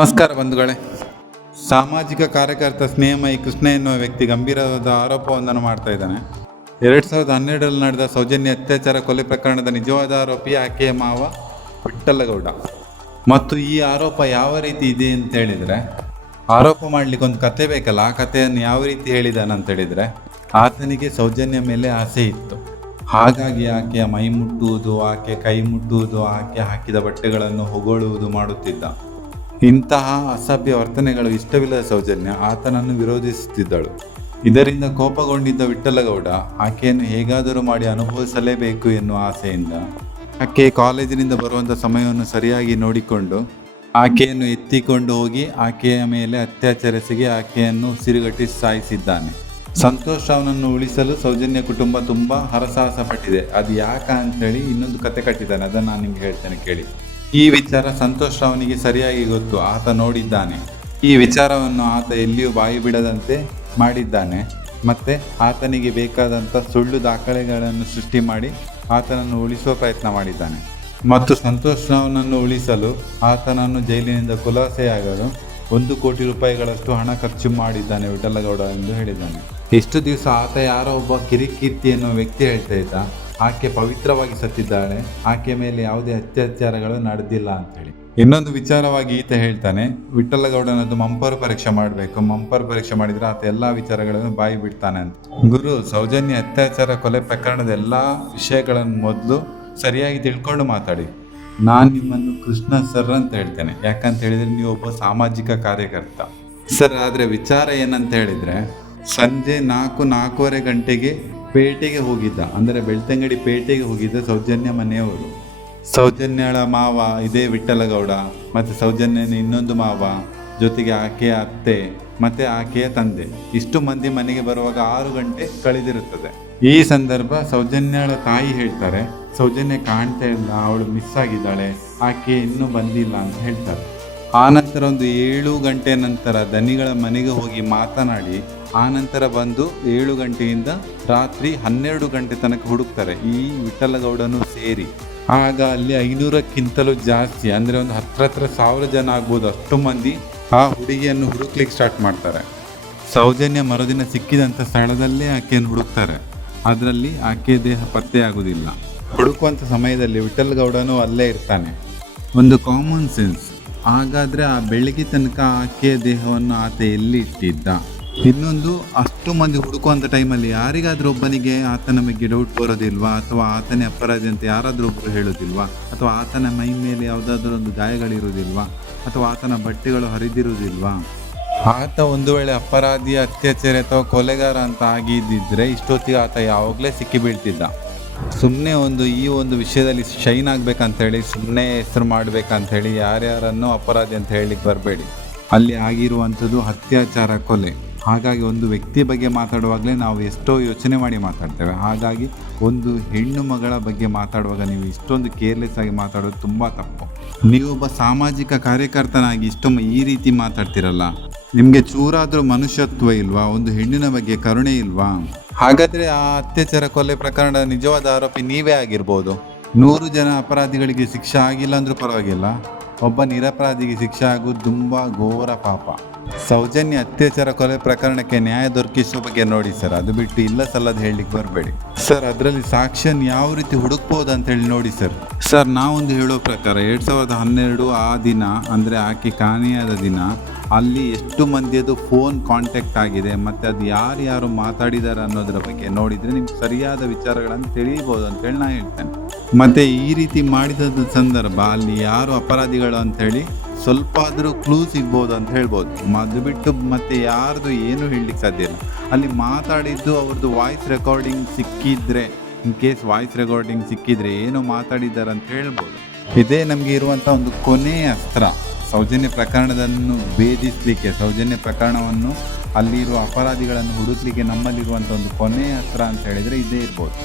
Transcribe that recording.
ನಮಸ್ಕಾರ ಬಂಧುಗಳೇ. ಸಾಮಾಜಿಕ ಕಾರ್ಯಕರ್ತ ಸ್ನೇಹಮಯಿ ಕೃಷ್ಣ ಎನ್ನುವ ವ್ಯಕ್ತಿ ಗಂಭೀರವಾದ ಆರೋಪವೊಂದನ್ನು ಮಾಡ್ತಾ ಇದ್ದಾನೆ. ಎರಡು ಸಾವಿರದ ಹನ್ನೆರಡರಲ್ಲಿ ನಡೆದ ಸೌಜನ್ಯ ಅತ್ಯಾಚಾರ ಕೊಲೆ ಪ್ರಕರಣದ ನಿಜವಾದ ಆರೋಪಿ ಆಕೆಯ ಮಾವ ವಿಠ್ಠಲಗೌಡ ಮತ್ತು ಈ ಆರೋಪ ಯಾವ ರೀತಿ ಇದೆ ಅಂತ ಹೇಳಿದರೆ, ಆರೋಪ ಮಾಡಲಿಕ್ಕೆ ಒಂದು ಕತೆ ಬೇಕಲ್ಲ, ಆ ಕಥೆಯನ್ನು ಯಾವ ರೀತಿ ಹೇಳಿದಾನೆ ಅಂತ ಹೇಳಿದರೆ, ಆತನಿಗೆ ಸೌಜನ್ಯ ಮೇಲೆ ಆಸೆ ಇತ್ತು. ಹಾಗಾಗಿ ಆಕೆಯ ಮೈ ಮುಟ್ಟುವುದು, ಆಕೆ ಕೈ ಮುಟ್ಟುವುದು, ಆಕೆ ಹಾಕಿದ ಬಟ್ಟೆಗಳನ್ನು ಹೊಗಳುವುದು ಮಾಡುತ್ತಿದ್ದ. ಇಂತಹ ಅಸಭ್ಯ ವರ್ತನೆಗಳು ಇಷ್ಟವಿಲ್ಲದ ಸೌಜನ್ಯ ಆತನನ್ನು ವಿರೋಧಿಸುತ್ತಿದ್ದಳು. ಇದರಿಂದ ಕೋಪಗೊಂಡಿದ್ದ ವಿಠ್ಠಲಗೌಡ, ಆಕೆಯನ್ನು ಹೇಗಾದರೂ ಮಾಡಿ ಅನುಭವಿಸಲೇಬೇಕು ಎನ್ನುವ ಆಸೆಯಿಂದ ಆಕೆ ಕಾಲೇಜಿನಿಂದ ಬರುವಂಥ ಸಮಯವನ್ನು ಸರಿಯಾಗಿ ನೋಡಿಕೊಂಡು ಆಕೆಯನ್ನು ಎತ್ತಿಕೊಂಡು ಹೋಗಿ ಆಕೆಯ ಮೇಲೆ ಅತ್ಯಾಚಾರಿಸಿಗೆ ಆಕೆಯನ್ನು ಸಿರುಗಟ್ಟಿ ಸಾಯಿಸಿದ್ದಾನೆ. ಸಂತೋಷ್ ಅವನನ್ನು ಉಳಿಸಲು ಸೌಜನ್ಯ ಕುಟುಂಬ ತುಂಬ ಹರಸಾಹಸ ಪಟ್ಟಿದೆ ಅದು ಯಾಕ ಅಂತೇಳಿ ಇನ್ನೊಂದು ಕತೆ ಕಟ್ಟಿದ್ದಾನೆ. ಅದನ್ನು ನಾನು ನಿಮ್ಗೆ ಹೇಳ್ತೇನೆ, ಕೇಳಿ. ಈ ವಿಚಾರ ಸಂತೋಷ್ ರಾವ್ನಿಗೆ ಸರಿಯಾಗಿ ಗೊತ್ತು. ಆತ ನೋಡಿದ್ದಾನೆ. ಈ ವಿಚಾರವನ್ನು ಆತ ಎಲ್ಲಿಯೂ ಬಾಯಿ ಬಿಡದಂತೆ ಮಾಡಿದ್ದಾನೆ. ಮತ್ತೆ ಆತನಿಗೆ ಬೇಕಾದಂಥ ಸುಳ್ಳು ದಾಖಲೆಗಳನ್ನು ಸೃಷ್ಟಿ ಮಾಡಿ ಆತನನ್ನು ಉಳಿಸುವ ಪ್ರಯತ್ನ ಮಾಡಿದ್ದಾನೆ. ಮತ್ತು ಸಂತೋಷ್ ರಾವ್ನನ್ನು ಉಳಿಸಲು ಆತನನ್ನು ಜೈಲಿನಿಂದ ಖುಲಾಸೆಯಾಗಲು ಒಂದು ಕೋಟಿ ರೂಪಾಯಿಗಳಷ್ಟು ಹಣ ಖರ್ಚು ಮಾಡಿದ್ದಾನೆ ವಿಠಲಗೌಡ ಎಂದು ಹೇಳಿದ್ದಾನೆ. ಇಷ್ಟು ದಿವಸ ಆತ ಯಾರೋ ಒಬ್ಬ ಕಿರಿಕೀರ್ತಿ ಎನ್ನುವ ವ್ಯಕ್ತಿ ಹೇಳ್ತಾ ಇದ್ದ. ಆಕೆ ಪವಿತ್ರವಾಗಿ ಸತ್ತಿದ್ದಾಳೆ. ಆಕೆ ಮೇಲೆ ಯಾವುದೇ ಅತ್ಯಾಚಾರಗಳು ನಡೆದಿಲ್ಲ ಅಂತೇಳಿ. ಇನ್ನೊಂದು ವಿಚಾರವಾಗಿ ಈತ ಹೇಳ್ತಾನೆ ವಿಠಲಗೌಡನದ್ದು ಮಂಪರು ಪರೀಕ್ಷೆ ಮಾಡಬೇಕು. ಮಂಪರು ಪರೀಕ್ಷೆ ಮಾಡಿದ್ರೆ ಆತ ಎಲ್ಲ ವಿಚಾರಗಳನ್ನು ಬಾಯಿ ಬಿಡ್ತಾನೆ ಅಂತ. ಗುರು, ಸೌಜನ್ಯ, ಅತ್ಯಾಚಾರ, ಕೊಲೆ ಪ್ರಕರಣದ ಎಲ್ಲ ವಿಷಯಗಳನ್ನು ಮೊದಲು ಸರಿಯಾಗಿ ತಿಳ್ಕೊಂಡು ಮಾತಾಡಿ. ನಾನು ನಿಮ್ಮನ್ನು ಕೃಷ್ಣ ಸರ್ ಅಂತ ಹೇಳ್ತೇನೆ. ಯಾಕಂತ ಹೇಳಿದ್ರೆ ನೀವು ಒಬ್ಬ ಸಾಮಾಜಿಕ ಕಾರ್ಯಕರ್ತ. ಸರ್, ಆದರೆ ವಿಚಾರ ಏನಂತ ಹೇಳಿದ್ರೆ, ಸಂಜೆ ನಾಲ್ಕು ನಾಲ್ಕೂವರೆ ಗಂಟೆಗೆ ಪೇಟೆಗೆ ಹೋಗಿದ್ದ, ಅಂದರೆ ಬೆಳ್ತಂಗಡಿ ಪೇಟೆಗೆ ಹೋಗಿದ್ದ ಸೌಜನ್ಯ ಮನೆಯವರು. ಸೌಜನ್ಯಳ ಮಾವ ಇದೇ ವಿಠಲಗೌಡ, ಮತ್ತು ಸೌಜನ್ಯನ ಇನ್ನೊಂದು ಮಾವ ಜೊತೆಗೆ ಆಕೆಯ ಅತ್ತೆ, ಮತ್ತೆ ಆಕೆಯ ತಂದೆ. ಇಷ್ಟು ಮಂದಿ ಮನೆಗೆ ಬರುವಾಗ ಆರು ಗಂಟೆ ಕಳೆದಿರುತ್ತದೆ. ಈ ಸಂದರ್ಭ ಸೌಜನ್ಯಳ ತಾಯಿ ಹೇಳ್ತಾರೆ, ಸೌಜನ್ಯ ಕಾಣ್ತಾ ಇಲ್ಲ, ಅವಳು ಮಿಸ್ ಆಗಿದ್ದಾಳೆ, ಆಕೆ ಇನ್ನೂ ಬಂದಿಲ್ಲ ಅಂತ ಹೇಳ್ತಾರೆ. ಆ ನಂತರ ಒಂದು ಏಳು ಗಂಟೆ ನಂತರ ದನಿಗಳ ಮನೆಗೆ ಹೋಗಿ ಮಾತನಾಡಿ ಆ ನಂತರ ಬಂದು ಏಳು ಗಂಟೆಯಿಂದ ರಾತ್ರಿ ಹನ್ನೆರಡು ಗಂಟೆ ತನಕ ಹುಡುಕ್ತಾರೆ ಈ ವಿಠಲಗೌಡನು ಸೇರಿ. ಆಗ ಅಲ್ಲಿ ಐನೂರಕ್ಕಿಂತಲೂ ಜಾಸ್ತಿ, ಅಂದರೆ ಒಂದು ಹತ್ರ ಹತ್ರ ಸಾವಿರ ಜನ ಆಗ್ಬೋದು ಅಷ್ಟು ಮಂದಿ ಆ ಹುಡುಗಿಯನ್ನು ಹುಡುಕ್ಲಿಕ್ಕೆ ಸ್ಟಾರ್ಟ್ ಮಾಡ್ತಾರೆ. ಸೌಜನ್ಯ ಮರುದಿನ ಸಿಕ್ಕಿದಂಥ ಸ್ಥಳದಲ್ಲೇ ಆಕೆಯನ್ನು ಹುಡುಕ್ತಾರೆ. ಅದರಲ್ಲಿ ಆಕೆ ದೇಹ ಪತ್ತೆಯಾಗುವುದಿಲ್ಲ ಹುಡುಕುವಂಥ ಸಮಯದಲ್ಲಿ ವಿಠಲ್ ಗೌಡನು ಅಲ್ಲೇ ಇರ್ತಾನೆ. ಒಂದು ಕಾಮನ್ ಸೆನ್ಸ್ ಹಾಗಾದರೆ ಆ ಬೆಳಗ್ಗೆ ತನಕ ಆಕೆಯ ದೇಹವನ್ನು ಆತ ಎಲ್ಲಿ ಇಟ್ಟಿದ್ದ? ಇನ್ನೊಂದು, ಅಷ್ಟು ಮಂದಿ ಹುಡುಕುವಂಥ ಟೈಮಲ್ಲಿ ಯಾರಿಗಾದರೂ ಒಬ್ಬನಿಗೆ ಆತನ ಬಗ್ಗೆ ಡೌಟ್ ಬರೋದಿಲ್ವಾ? ಅಥವಾ ಆತನೇ ಅಪರಾಧಿ ಅಂತ ಯಾರಾದರೂ ಒಬ್ಬರು ಹೇಳೋದಿಲ್ವಾ? ಅಥವಾ ಆತನ ಮೈ ಮೇಲೆ ಯಾವುದಾದ್ರೂ ಒಂದು ಗಾಯಗಳಿರುವುದಿಲ್ವಾ? ಅಥವಾ ಆತನ ಬಟ್ಟೆಗಳು ಹರಿದಿರುವುದಿಲ್ವಾ? ಆತ ಒಂದು ವೇಳೆ ಅಪರಾಧಿ, ಅತ್ಯಾಚಾರ ಅಥವಾ ಕೊಲೆಗಾರ ಅಂತ ಆಗಿದ್ದಿದ್ರೆ ಇಷ್ಟೊತ್ತಿಗೆ ಆತ ಯಾವಾಗಲೇ ಸಿಕ್ಕಿ ಬೀಳ್ತಿದ್ದ ಸುಮ್ಮನೆ ಒಂದು ಈ ಒಂದು ವಿಷಯದಲ್ಲಿ ಶೈನ್ ಆಗ್ಬೇಕಂತೇಳಿ ಸುಮ್ಮನೆ ಹೆಸರು ಮಾಡ್ಬೇಕಂತೇಳಿ ಯಾರ್ಯಾರನ್ನು ಅಪರಾಧಿ ಅಂತ ಹೇಳಲಿಕ್ಕೆ ಬರಬೇಡಿ. ಅಲ್ಲಿ ಆಗಿರುವಂಥದ್ದು ಅತ್ಯಾಚಾರ, ಕೊಲೆ. ಹಾಗಾಗಿ ಒಂದು ವ್ಯಕ್ತಿ ಬಗ್ಗೆ ಮಾತಾಡುವಾಗಲೇ ನಾವು ಎಷ್ಟೋ ಯೋಚನೆ ಮಾಡಿ ಮಾತಾಡ್ತೇವೆ. ಹಾಗಾಗಿ ಒಂದು ಹೆಣ್ಣು ಮಗಳ ಬಗ್ಗೆ ಮಾತಾಡುವಾಗ ನೀವು ಇಷ್ಟೊಂದು ಕೇರ್ಲೆಸ್ ಆಗಿ ಮಾತಾಡೋದು ತುಂಬ ತಪ್ಪು. ನೀವೊಬ್ಬ ಸಾಮಾಜಿಕ ಕಾರ್ಯಕರ್ತನಾಗಿ ಇಷ್ಟೊಮ್ಮೆ ಈ ರೀತಿ ಮಾತಾಡ್ತಿರಲ್ಲ, ನಿಮಗೆ ಚೂರಾದರೂ ಮನುಷ್ಯತ್ವ ಇಲ್ವಾ? ಒಂದು ಹೆಣ್ಣಿನ ಬಗ್ಗೆ ಕರುಣೆ ಇಲ್ವಾ? ಹಾಗಾದರೆ ಆ ಅತ್ಯಾಚಾರ ಕೊಲೆ ಪ್ರಕರಣದ ನಿಜವಾದ ಆರೋಪಿ ನೀವೇ ಆಗಿರ್ಬೋದು. ನೂರು ಜನ ಅಪರಾಧಿಗಳಿಗೆ ಶಿಕ್ಷೆ ಆಗಿಲ್ಲ ಅಂದರೂ ಪರವಾಗಿಲ್ಲ. ಒಬ್ಬ ನಿರಪರಾಧಿಗೆ ಶಿಕ್ಷೆ ಆಗುವುದು ತುಂಬ ಘೋರ ಪಾಪ. ಸೌಜನ್ಯ ಅತ್ಯಾಚಾರ ಕೊಲೆ ಪ್ರಕರಣಕ್ಕೆ ನ್ಯಾಯ ದೊರಕಿಸುವ ಬಗ್ಗೆ ನೋಡಿ ಸರ್, ಅದು ಬಿಟ್ಟು ಇಲ್ಲ ಸಲ್ಲದ ಹೇಳಲಿಕ್ಕೆ ಬರಬೇಡಿ. ಸರ್, ಅದರಲ್ಲಿ ಸಾಕ್ಷ್ಯನ್ ಯಾವ ರೀತಿ ಹುಡುಕ್ಬೋದು ಅಂತ ಹೇಳಿ ನೋಡಿ ಸರ್. ಸರ್, ನಾವೊಂದು ಹೇಳೋ ಪ್ರಕಾರ ಎರಡು ಸಾವಿರದ ಹನ್ನೆರಡು ಆ ದಿನ, ಅಂದರೆ ಆಕೆ ಕಾಣೆಯಾದ ದಿನ, ಅಲ್ಲಿ ಎಷ್ಟು ಮಂದಿಯದು ಫೋನ್ ಕಾಂಟ್ಯಾಕ್ಟ್ ಆಗಿದೆ, ಮತ್ತು ಅದು ಯಾರು ಯಾರು ಮಾತಾಡಿದ್ದಾರೆ ಅನ್ನೋದ್ರ ಬಗ್ಗೆ ನೋಡಿದರೆ ನಿಮ್ಗೆ ಸರಿಯಾದ ವಿಚಾರಗಳನ್ನು ತಿಳಿಬೋದು ಅಂತೇಳಿ ನಾನು ಹೇಳ್ತೇನೆ. ಮತ್ತು ಈ ರೀತಿ ಮಾಡಿದ ಸಂದರ್ಭ, ಅಲ್ಲಿ ಯಾರು ಅಪರಾಧಿಗಳು ಅಂತೇಳಿ ಸ್ವಲ್ಪ ಆದರೂ ಕ್ಲೂ ಸಿಗ್ಬೋದು ಅಂತ ಹೇಳ್ಬೋದು. ಅದು ಬಿಟ್ಟು ಮತ್ತೆ ಯಾರ್ದು ಏನು ಹೇಳಲಿಕ್ಕೆ ಸಾಧ್ಯ ಇಲ್ಲ. ಅಲ್ಲಿ ಮಾತಾಡಿದ್ದು ಅವ್ರದ್ದು ವಾಯ್ಸ್ ರೆಕಾರ್ಡಿಂಗ್ ಸಿಕ್ಕಿದ್ರೆ ಇನ್ ಕೇಸ್ ವಾಯ್ಸ್ ರೆಕಾರ್ಡಿಂಗ್ ಸಿಕ್ಕಿದ್ರೆ ಏನು ಮಾತಾಡಿದ್ದಾರೆ ಅಂತ ಹೇಳ್ಬೋದು. ಇದೇ ನಮಗೆ ಇರುವಂಥ ಒಂದು ಕೊನೆಯ ಅಸ್ತ್ರ. ಸೌಜನ್ಯ ಪ್ರಕರಣವನ್ನು ಭೇದಿಸಲಿಕ್ಕೆ, ಸೌಜನ್ಯ ಪ್ರಕರಣವನ್ನು ಅಲ್ಲಿರುವ ಅಪರಾಧಿಗಳನ್ನು ಹುಡುಕ್ಲಿಕ್ಕೆ ನಮ್ಮಲ್ಲಿರುವಂಥ ಒಂದು ಕೊನೆಯ ಅಸ್ತ್ರ ಅಂತ ಹೇಳಿದರೆ ಇದೇ ಇರ್ಬೋದು.